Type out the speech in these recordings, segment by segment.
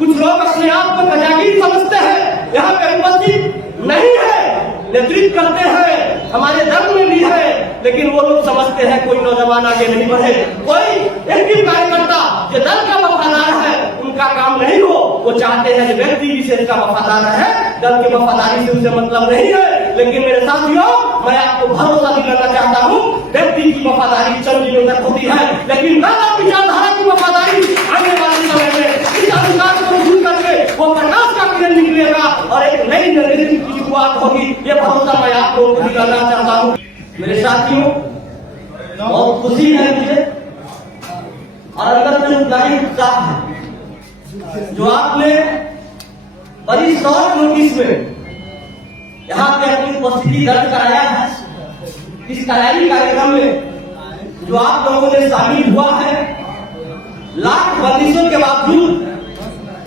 कुछ लोग अपने आप को प्रजागीर समझते हैं, यहाँ पे उपस्थित नहीं है, नेतृत्व करते हैं, हमारे धर्म में भी है, लेकिन वो लोग समझते हैं कोई नौजवान आगे नहीं बढ़े, कोई एक भी कार्यकर्ता जो दल का वफादार है उनका काम नहीं हो। वो चाहते हैं कि व्यक्ति विशेष का वफादार है, दल की वफादारी से उसे मतलब नहीं है। लेकिन मेरे साथियों, मैं आपको भरोसा दिलाना चाहता हूँ, व्यक्ति की वफादारी चंद दिनों तक होती है, लेकिन दल और विचारधारा की वफादारी आने वाले समय में इस अधिकार को दूर करके वो प्रकाश का किरण निकलेगा और एक नई नरेंद्र की शुरुआत होगी। ये भरोसा मैं आप लोगों को दिलाना चाहता हूँ। मेरे साथियों, बहुत खुशी है मुझे और अंदर से उतना ही उत्साह है जो आपने बड़ी शॉर्ट नोटिस में यहाँ पे अपनी उपस्थिति दर्ज कराया है। इस तैयारी कार्यक्रम में जो आप लोगों ने शामिल हुआ है, लाख बंदिशों के बावजूद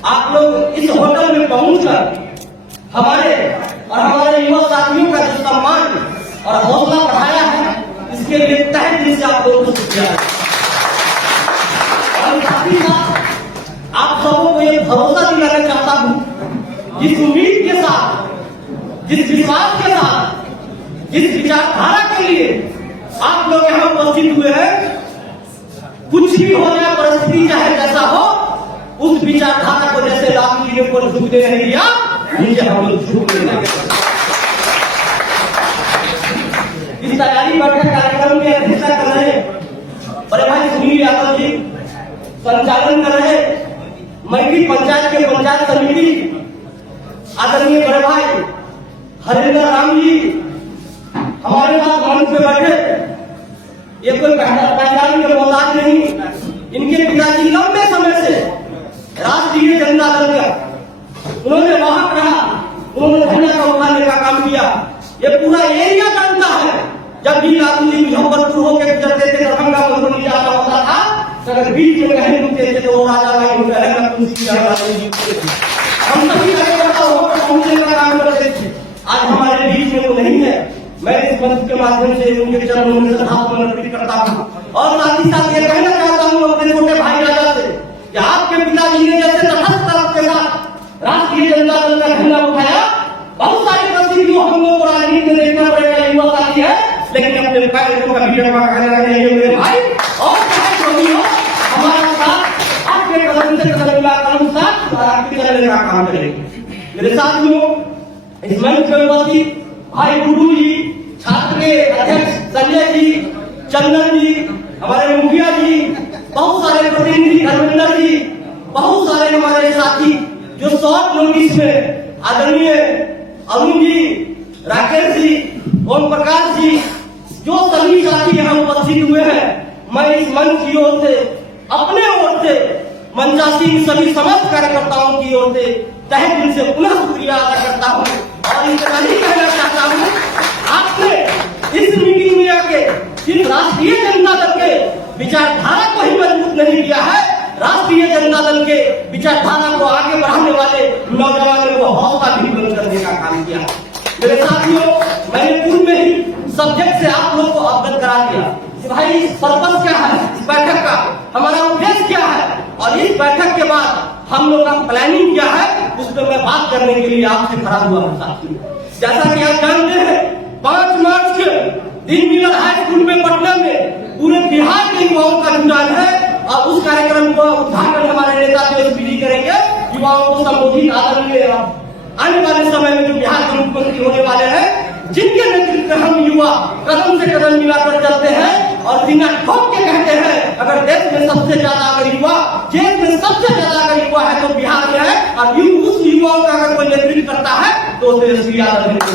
आप लोग इस होटल में पहुंचकर हमारे और हमारे युवा साथियों का जो सम्मान और हौसला बढ़ाया है, इसके लिए तहे दिल से आप लोगों को शुक्रिया। और साथ ही साथ आप सबों को ये भरोसा दिलाना चाहता हूँ, जिस उम्मीद के साथ, जिस विश्वास के साथ, जिस विचारधारा के लिए आप लोग यहाँ उपस्थित हुए हैं, कुछ भी हो जाए, परिस्थिति चाहे जैसा हो, उस विचारधारा को जैसे राम जी को झुकने नहीं दिया, नीचे हम लोग झुकने लगे। इस तैयारी बैठक कार्यक्रम की अध्यक्षता कर रहे बड़े भाई सुनील यादव जी, संचालन कर रहे मैत्री पंचायत के पंचायत समिति आदरणीय बड़े भाई हरेंद्र राम जी हमारे साथ मंच पे बैठे। ये कोई पहचान के मोहताज नहीं, इनके पिताजी लंबे समय से राष्ट्रीय जनता दल का उन्होंने वाहक रहा, उन्होंने झंडा का उठाने का काम किया। ये पूरा एरिया जानता है, जब भी लालू मुजफ्फरपुर होकर गुजरते थे, दरभंगा मधुबनी जाता होता था, अगर बीच में कहीं रुकते थे तो वो राजा भाई हम सभी पहुंचने का काम करते थे। आज हमारे बीच में वो नहीं है। मैं इस मंच के माध्यम से उनके चरणों में श्रद्धांजलि अर्पित करता हूँ और साथ ही साथ ये कहना चाहता हूँ अपने छोटे भाई राजा से कि आपके पिताजी ने जैसे तटस्थ तरफ के साथ राष्ट्रीय जनता दल का झंडा उठाया, बहुत सारी परिस्थितियों हम लोग को राजनीति में देखना पड़ेगा, युवा साथी है, लेकिन अपने कार्यक्रम का वीडियो मेरे भाई और हमारा साथ आपके कदम से कदम मिलाकर साथ आपके चलने का काम करेंगे। मेरे साथियों, इस मंच में उपस्थित भाई गुरु जी, छात्र के अध्यक्ष संजय जी, चंदन जी, हमारे मुखिया जी, बहुत सारे प्रतिनिधि धर्मेंद्र जी, बहुत सारे हमारे साथी जो शॉर्ट नोटिस में आदरणीय अरुण जी, राकेश जी, ओम प्रकाश जी, जो सभी साथी यहाँ उपस्थित हुए हैं, मैं इस मंच की ओर से, अपने ओर से, मंचासीन सभी समस्त कार्यकर्ताओं की ओर से तहे दिल से पुनः शुक्रिया अदा करता हूँ और इतना ही कहना चाहता हूँ, आपने इस मीटिंग में आके सिर्फ राष्ट्रीय जनता दल के विचारधारा को ही मजबूत नहीं किया है, राष्ट्रीय जनता दल के विचारधारा को आगे बढ़ाने वाले नौजवानों को हौसला भी बुलंद करने का काम किया। मेरे साथियों, मैंने पूर्व में ही सब्जेक्ट से आप लोगों को अवगत करा दिया कि भाई इस पर्पस क्या है, इस बैठक का हमारा उद्देश्य क्या है और इस बैठक के बाद हम लोग का प्लानिंग क्या है, उस पर मैं बात करने के लिए आपसे खड़ा हुआ हूँ साथियों। जैसा कि आप जानते हैं, 5 मार्च के दिन मिलर हाई स्कूल में पटना में पूरे बिहार के युवाओं का जुटान है और उस कार्यक्रम को उद्घाटन हमारे नेता तेजस्वी करेंगे। युवाओं को संबोधित आदरणीय आने वाले समय में जो बिहार के मुख्यमंत्री होने वाले हैं, जिनके नेतृत्व में हम युवा कदम से कदम मिलाकर चलते हैं और सीना ठोक के कहते हैं, अगर देश में सबसे ज्यादा अगर युवा, देश में सबसे ज्यादा अगर युवा है तो बिहार में है और उस युवाओं का अगर कोई नेतृत्व करता है तो तेजस्वी यादव उनके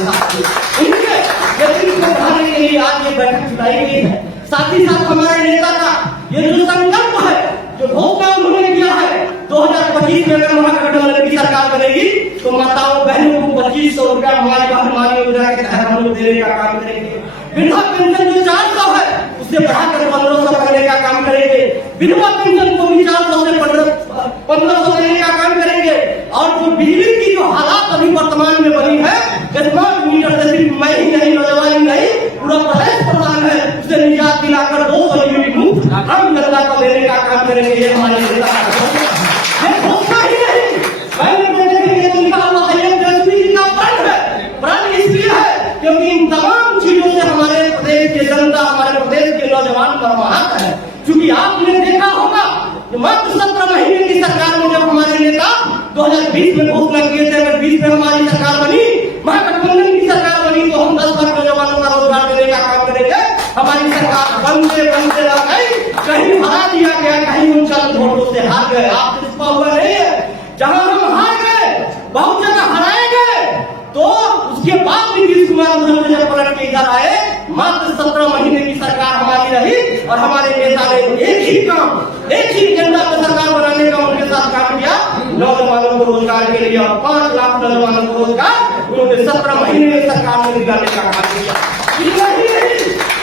नेतृत्व को बढ़ाने के लिए आज ये बैठक बुलाई गई है। साथ ही साथ हमारे नेता का ये जो संकल्प है, जो घोषणा उन्होंने किया है, 2025 में अगर महागठबंधन की सरकार बनेगी तो माताओं बहनों को 2500 रुपया हमारी बहनमानी योजना के तहत हम लोग देने का काम करेंगे। विधवा पेंशन जो 400 है उससे बढ़ाकर 1500 करने का काम करेंगे। विधवा पेंशन को भी 400 से 1500 देने का काम करेंगे और जो बिजली की जो हालात अभी वर्तमान में बनी है, स्मार्ट मीटर से सिर्फ मैं ही नहीं, नौजवान नहीं, पूरा प्रदेश प्रधान है, उसे निजात दिलाकर 200 यूनिट मुफ्त आम जनता को देने का काम करेंगे। ये हमारे नेता का घोषणा ही नहीं, क्योंकि आपने देखा होगा कि मात्र 17 महीने की सरकार में जब हमारे नेता 2020 में घोषणा किए थे, अगर 20 में हमारी सरकार बनी, महागठबंधन की सरकार बनी, तो हम 10 लाख नौजवानों का रोजगार देने का काम करेंगे। हमारी सरकार बनते बनते रह गई, कहीं हरा दिया गया, कहीं उन चंद वोटों से हार गए। आप छिपा हुआ नहीं है, जहां हम हार गए बहुत जगह हराए गए, तो उसके बाद नीतीश कुमार जब पलट के इधर आए, मात्र 17 महीने की सरकार हमारी रही और हमारे नेता ने एक ही काम, एक ही एजेंडा पर सरकार बनाने का उनके साथ काम किया, नौजवानों को रोजगार के लिए, और 5 लाख नौजवानों को रोजगार उन्होंने 17 महीने में सरकार में दिलाने का काम किया।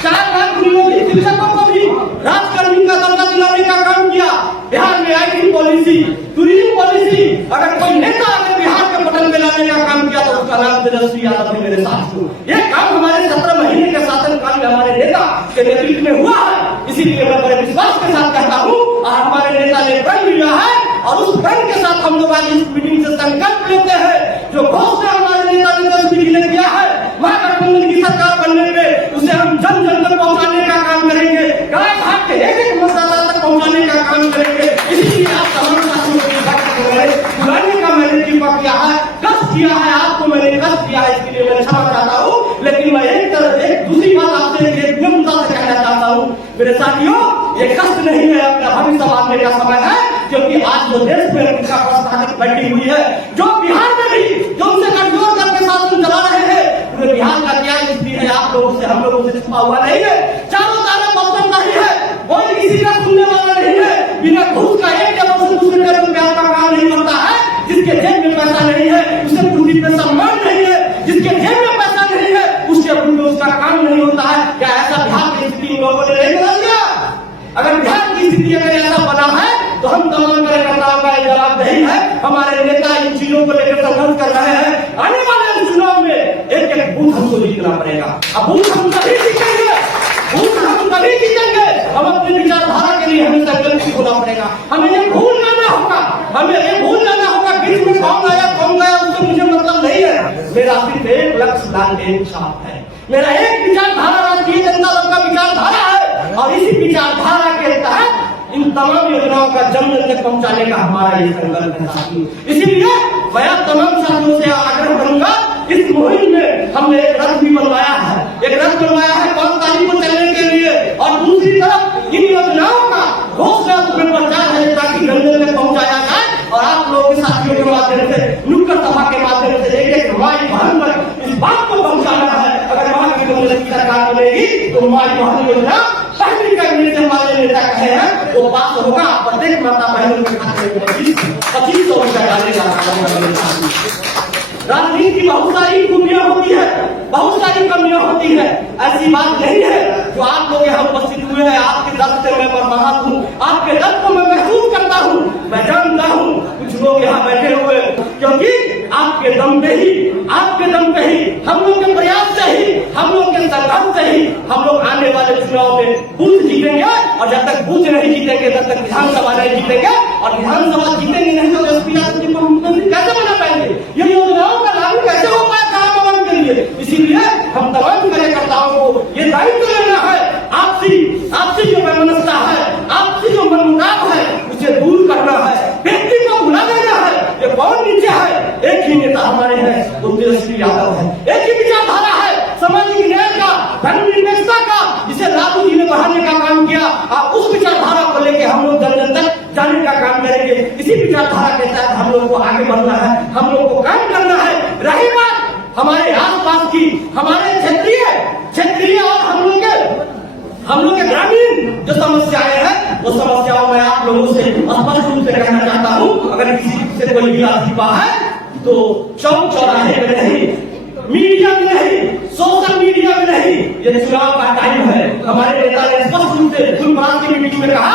4 लाख नियोजित शिक्षकों को भी राजकर्मी का दर्जा दिलाने का काम किया। बिहार में आईटी पॉलिसी, टूरिज्म पॉलिसी, अगर कोई नेता अगर बिहार के बटन में लाने का काम किया तो उसका नाम तेजस्वी यादव है मेरे साथ। ये काम हमारे 17 महीने के शासनकाल में हमारे नेता के नेतृत्व में हुआ है। इसीलिए मैं बड़े विश्वास के साथ कहता हूँ, और हमारे नेता ने प्रण लिया है, और उस प्रण के साथ हम लोग आज इस मीटिंग से संकल्प लेते हैं, जो घोषणा हमारे नेता तेजस्वी जी ने किया है महागठबंधन की सरकार बनने पे, उसे हम जन जन तक पहुंचाने का काम करेंगे, गाय घाट के एक मतदाता तक पहुंचाने का काम करेंगे। इसीलिए आप तमाम साथियों की बात बुलाने का मैंने कृपा किया है, कष्ट किया है, आपको मैंने कष्ट किया है, इसके लिए मैं क्षमा चाहता हूँ। लेकिन मैं एक दूसरी बात आपसे एक विनम्रता से कहना चाहता हूँ, मेरे साथियों, ये कष्ट नहीं है, अपना भविष्य संभालने का समय है, क्योंकि आज जो देश में उनका प्रशासन बैठी हुई है, जो बिहार में भी जो उनसे गठजोड़ करके शासन चला रहे हैं, पूरे बिहार का क्या स्थिति है आप लोगों से, हम लोगों से छुपा हुआ नहीं है। चारों तरफ पसंद नहीं है, कोई किसी का सुनने वाला नहीं है। बिना घूस का एक जगह से दूसरे जगह प्यार का काम नहीं करता है। जिसके जेब में पैसा नहीं है उसे पूरी पे सम्मान नहीं है, जिसके जेब में पैसा नहीं है उसके पूरी उसका काम नहीं होता है। क्या ऐसा बिहार की स्थिति लोगों ने नहीं बदल दिया? अगर बिहार की स्थिति अगर ऐसा बना है तो हम तमाम कार्यकर्ताओं का जवाबदेही है। हमारे नेता इन चीजों को लेकर संघर्ष कर रहे हैं। आने वाले चुनाव में एक एक बूथ हमको जीतना पड़ेगा। अब बूथ हम तभी जीतेंगे, बूथ हम तभी जीतेंगे, हम अपनी विचारधारा के लिए हमें संकल्प होना पड़ेगा। हमें ये भूल जाना होगा, हमें ये भूल जाना होगा बीच में कौन आया कौन गया उससे मुझे मतलब नहीं है। मेरा सिर्फ एक लक्ष्य लालटेन छाप है, मेरा एक विचारधारा राष्ट्रीय जनता दल का विचारधारा है, और इसी विचारधारा के तहत इन तमाम योजनाओं का जन जन तक पहुंचाने का हमारा ये संकल्प है साथियों। इसीलिए मैं तमाम साथियों से आग्रह करूंगा, इस मुहिम में हमने एक रथ भी बनवाया है, एक रथ बनवाया है 5 तारीख को चलने के लिए, और दूसरी तरफ इन योजनाओं का घोषणा में प्रचार है ताकि जन जन तक पहुंचाया जाए। और आप लोगों के साथियों के माध्यम से, नुक्कड़ सभा के माध्यम से एक हमारी बहन पर इस बात को पहुंचाना है, अगर महागठबंधन की सरकार बनेगी तो हमारी बहन योजना पहली कैबिनेट से हमारे नेता कहे हैं वो पास होगा। प्रत्येक माता बहनों के खाते में 2500 रुपया डालेगा। राजनीति की बहुत सारी खूबियां होती है, बहुत सारी कमियां होती है, ऐसी बात नहीं है। जो आप लोग यहाँ उपस्थित हुए हैं, आपके दर्द से मैं बर्बाद हूँ, आपके दर्द को मैं महसूस करता हूँ, मैं जानता हूँ। कुछ लोग यहाँ बैठे हुए क्योंकि आपके दम पे ही, आपके दम पे ही, हम लोग के प्रयास से ही, हम लोग के संघर्ष से ही हम लोग आने वाले चुनाव में बूथ जीतेंगे। और जब तक बूथ नहीं जीतेंगे तब तक विधानसभा नहीं जीतेंगे, और विधानसभा जीतेंगे नहीं तो मुख्यमंत्री कैसे बना पाएंगे? ये योजनाओं का लागू कैसे हो पाएगा आम आदमी के लिए? इसीलिए हम तमाम कार्यकर्ताओं को ये दायित्व लेना है, आपसी जो वैमनस्यता है, आपसी जो मनमुटाव है उसे दूर करना है, व्यक्ति को भुला देना है। ये कौन नीचे है? एक ही नेता हमारे हैं, वो तेजस्वी यादव है। एक ही विचारधारा है सामाजिक न्याय का, धर्मनिरपेक्षता का, जिसे लालू जी ने बढ़ाने का काम किया। आप उस विचारधारा को लेकर हम लोग जन जन तक जाने का काम करेंगे। इसी विचारधारा के तहत हम लोग को आगे बढ़ना है, हम लोग को काम करना है। रही बात हमारे आसपास की, हमारे क्षेत्रीय और हम लोग के ग्रामीण जो समस्याएं हैं, वो समस्याओं में आप लोगों से स्पष्ट रूप से कहना चाहता हूँ। अगर किसी से कोई गिला है तो चौक चौराहे में नहीं, मीडिया में नहीं, सोशल मीडिया में नहीं, ये चुनाव का टाइम है। हमारे नेता ने स्पष्ट रूप से जुम्मन की मीटिंग में कहा,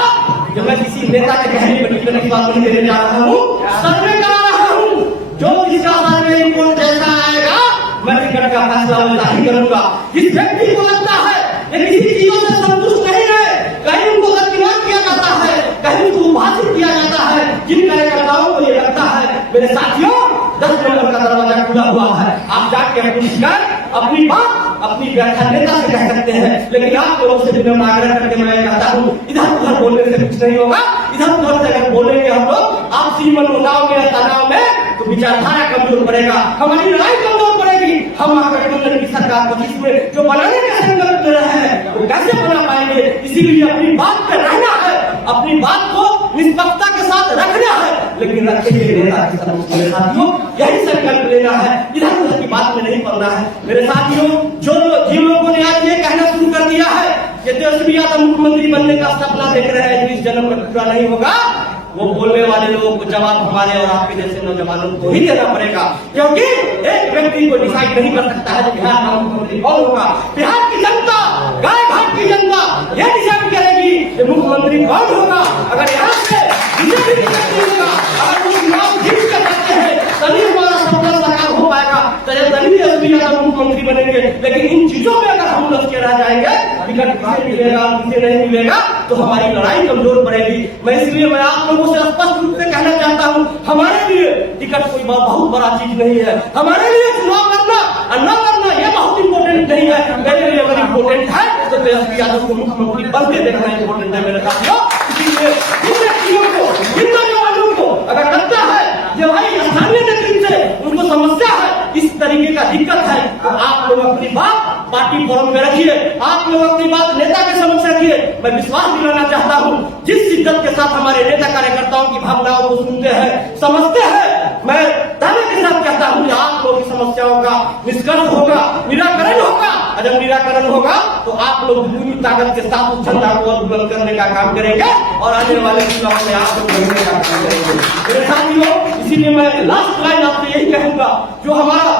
जब मैं किसी नेता के कहने पर टिप्पणी की बात नहीं देने जा रहा हूँ, सर्वे करा रहा हूँ, जो जिसका सर्वे रिपोर्ट जैसा आएगा मैं टिकट का फैसला जारी करूंगा। जिस व्यक्ति को लगता है ये किसी चीजों से संतुष्ट नहीं है, कहीं उनको दरकिनार किया जाता है, कहीं उनको उपासित किया जाता है, जिन कार्यकर्ताओं को ये लगता है, मेरे साथियों 10 नंबर का दरवाजा खुला हुआ है, आप जाके अपनी शिकायत, अपनी बात अपनी व्याख्या नेता से कह सकते हैं, लेकिन आप लोगों से मैं आग्रह करके मैं कहता हूँ, इधर उधर बोलने से कुछ नहीं होगा। इधर उधर से अगर बोलेंगे हम लोग आपसी मनमुटाव में, तनाव में, तो विचारधारा कमजोर पड़ेगा, हमारी लड़ाई कमजोर पड़ेगी। हम महागठबंधन की सरकार 25 में जो बनाने का संकल्प ले रहे हैं वो कैसे बना पाएंगे? इसीलिए अपनी बात पे रहना है, अपनी बात को निष्पक्षता के साथ रखना है, लेकिन रखे हुए नेता के साथियों यही संकल्प लेना है, इधर उधर की बात में नहीं पड़ना है। मेरे साथियों, जिन लोगों ने आज ये कहना शुरू कर दिया है कि तेजस्वी यादव मुख्यमंत्री बनने का सपना देख रहे हैं, इस जन्म में पूरा नहीं होगा, वो बोलने वाले लोगों को जवाब हमारे और आपके जैसे नौजवानों को ही देना पड़ेगा, क्योंकि एक व्यक्ति को डिसाइड नहीं कर सकता है बिहार का मुख्यमंत्री कौन होगा। बिहार की जनता, गाय घाट की जनता यह डिसाइड करेगी कि मुख्यमंत्री कौन होगा। अगर यहाँ से बीजेपी होगा, अगर वो चुनाव जीत कर सकते हैं तभी हमारा सपना साकार हो पाएगा, तभी तेजस्वी यादव मुख्यमंत्री बनेंगे। लेकिन इन चीजों में अगर हम लोग के रह जाएंगे, टिकट किसे मिलेगा किसे नहीं मिलेगा, तो हमारी लड़ाई कमजोर पड़ेगी। मैं इसलिए मैं आप लोगों से स्पष्ट रूप से कहना चाहता हूं, हमारे लिए टिकट कोई बहुत बड़ा चीज नहीं है। हमारे लिए चुनाव करना और न करना यह बहुत इंपॉर्टेंट नहीं है। मेरे लिए अगर इंपॉर्टेंट है तो तेजस्वी यादव को मुख्यमंत्री बनते देखना इंपॉर्टेंट है मेरे साथियों। इसीलिए इन व्यक्तियों को, इन नौजवानों को अगर लगता है जो भाई स्थानीय नेतृत्व से उनको समस्या है, इस तरीके का दिक्कत है, तो आप लोग अपनी बात पार्टी फोरम में रखिए, आप लोग अपनी बात नेता के समक्ष रखिए। मैं विश्वास दिलाना चाहता हूँ, जिस शिद्दत के साथ हमारे नेता कार्यकर्ताओं की भावनाओं को सुनते हैं, समझते हैं, मैं दावे के साथ कहता हूँ कि आप लोगों की समस्याओं का निष्कर्ष होगा, निराकरण होगा। जब निराकरण होगा तो आप लोग पूरी ताकत के साथ उस झंडा को बुलंद करने का काम करेंगे और आने वाले चुनाव में आप लोग बनने का काम करेंगे। मेरे साथियों, इसीलिए मैं लास्ट लाइन आपसे यही कहूंगा, जो हमारा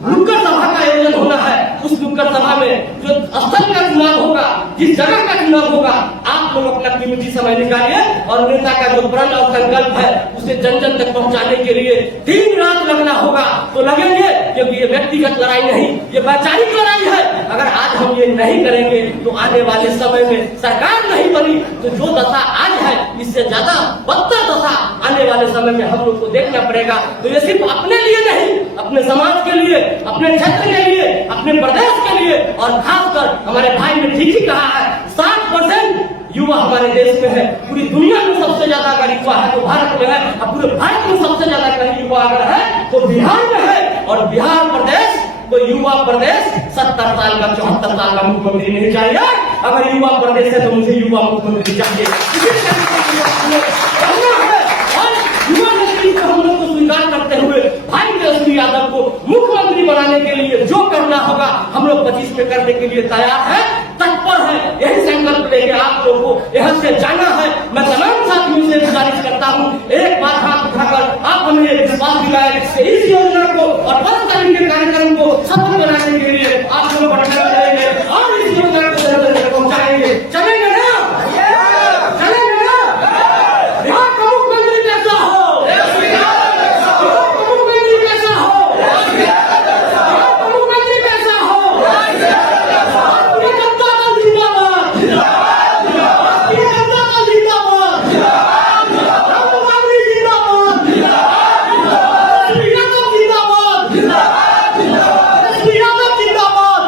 नुक्कड़ सभा का आयोजन होना है, उस नुक्कड़ सभा में जो स्थल का चुनाव होगा, जिस जगह का चुनाव होगा, आप लोग अपना कीमती समय निकालिए और नेता का जो प्रण और संकल्प है उसे जन जन तक पहुंचाने के लिए दिन रात लगना होगा। तो लगेंगे, क्योंकि ये व्यक्तिगत लड़ाई नहीं, ये वैचारिक लड़ाई है। अगर आज हम ये नहीं करेंगे तो आने वाले समय में सरकार नहीं बनी तो जो दशा आज है इससे ज्यादा बदतर दशा आने वाले समय में हम लोग को देखना पड़ेगा। तो ये सिर्फ अपने लिए नहीं, अपने समाज के लिए, अपने क्षेत्र के लिए, अपने प्रदेश के लिए, और खासकर हमारे भाई ने ठीक ही कहा है, 60% युवा हमारे देश में है। पूरी दुनिया में सबसे ज्यादा अगर युवा है तो भारत में है, और पूरे भारत में सबसे ज्यादा कहीं युवा अगर है तो बिहार में है। और बिहार प्रदेश तो युवा प्रदेश 70 साल का 74 साल का मुख्यमंत्री नहीं चाहिए। अगर युवा प्रदेश है तो मुझे युवा मुख्यमंत्री चाहिए। युवा नेतृत्व को हम लोग को स्वीकार करते हुए भाई तेजस्वी यादव को मुख्यमंत्री बनाने के लिए जो करना होगा हम लोग 25 में करने के लिए तैयार है, तत्पर है। यही संकल्प लेके आप लोगों को यहाँ से जाना है। मैं तमाम साथियों से गुजारिश करता हूँ, एक बार हाथ उठाकर आप हमें विश्वास दिलाए इस योजना को और 5 तारीख के कार्यक्रम को सफल बनाने के लिए आप लोग बढ़ते रहेंगे और इस योजना को जल्द से जल्द पहुंचाएंगे। चलेंगे ना? चलेंगे ना? बिहार का मुख्यमंत्री कैसा हो? मुख्यमंत्री कैसा हो? मुख्यमंत्री कैसा हो? जनता दल जिंदाबाद, जनता दल जिंदाबाद, राहुल गांधी जिंदाबाद, यादव जिंदाबाद, यादव जिंदाबाद।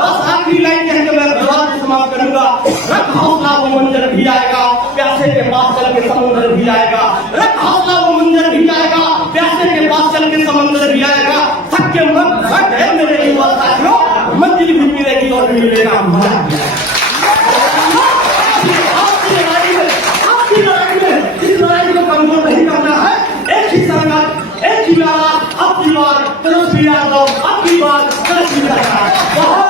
बस आखिरी लाइन कह के मैं विवाद समाप्त करूंगा। रख हौसला वो मंजर भी आएगा, प्यासे के पास चल के समुद्र भी आएगा। रख हौसला वो मंजर भी आएगा, प्यासे के पास चल के समुद्र भी आएगा। थक के मत घट है मेरे युवा साथियों, मंजिल भी मिलेगी और मिलेगा मजा। आपकी लड़ाई में इस लड़ाई को कमजोर नहीं करना है। एक ही संगत, एक ही नारा, अब की बार तेजस्वी यादव, अब की बार तेजस्वी सरकार।